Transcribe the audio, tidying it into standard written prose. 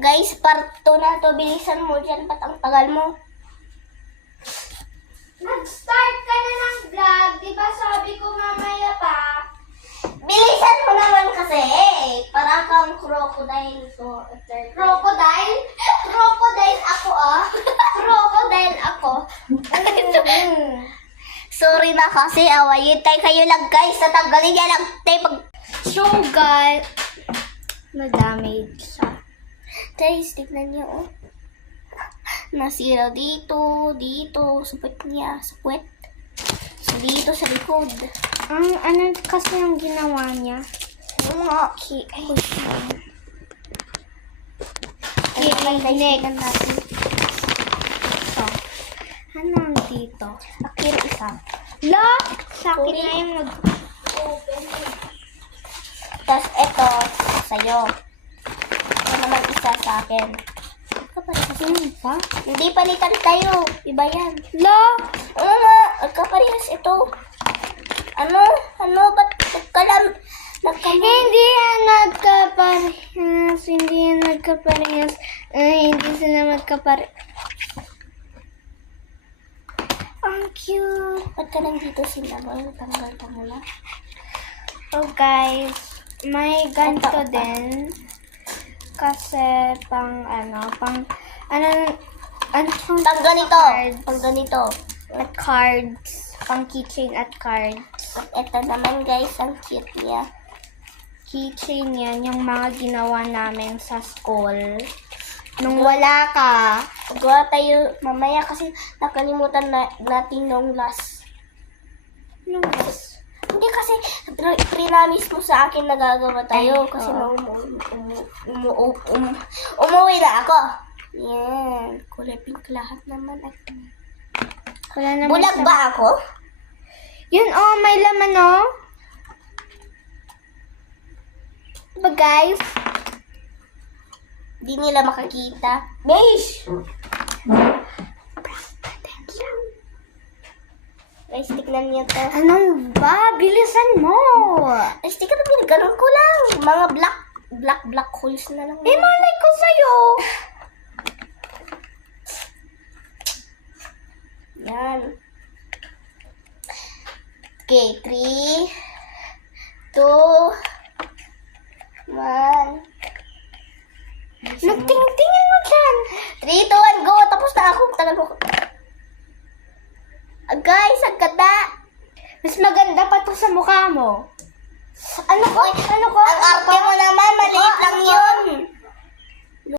Guys, part 2 na to. Bilisan mo dyan. Ba't ang tagal mo? Nag-start ka na ng vlog. Di ba sabi ko mamaya pa? Bilisan mo naman kasi. Para kang crocodile. So, Crocodile? Crocodile ako Crocodile ako. Sorry na kasi. Awayin tayo kayo lang guys. Natanggalin niya lang tayo. So guys, na-damage siya. Guys, tignan niyo oh. Nasira dito, sa puwet niya, sa puwet. So, dito sa likod. Ano kasi ang ginawa niya? Yung mga Next. natin. So, ano dito? Akira isa. La! Sa akin Sorry. na yung mag-open. Tapos ito, sa'yo. Ito naman isa sa akin. Ano pa? Hindi palitan tayo. Iba yan. La! Oo nga, magkaparehas ito. Ano? Ba't Hindi yan nagkaparehas. Hindi yan nagkaparehas. Hindi sila magkaparehas. Ang cute. Ba't ka nang dito sila? Tanggal ka muna. So guys, may ganito Ito. din. Kasi pang pang Pang ganito. cards. Pang ganito. At cards. Pang keychain at cards. At ito naman guys, ang cute niya. Keychain yan, yung mga ginawa namin sa school. Nung wala ka. Gawa tayo mamaya kasi nakalimutan natin nung last. Nung was? Hindi kasi prinamis mo sa akin na gagawa tayo Ay, kasi oo. umuwi na ako. Yan. Kulay pink lahat naman. Wala naman Bulag siya. ba ako? Yun may laman Diba guys? Di nila makakita. Beige! Guys, tignan niyo to. Ano ba? Bilisan mo! Ay, tignan mo, ganun ko lang. Mga black holes na lang. Malay ko sa'yo! Yan. Okay, 3, 2, 1. Nagtingin mo dyan! 3, 2, 1, go! Tapos na ako. Tagal mo. Guys, ang ganda. Mas maganda pa to sa mukha mo. Ano ko? Ang arte mo naman, maliit lang yun.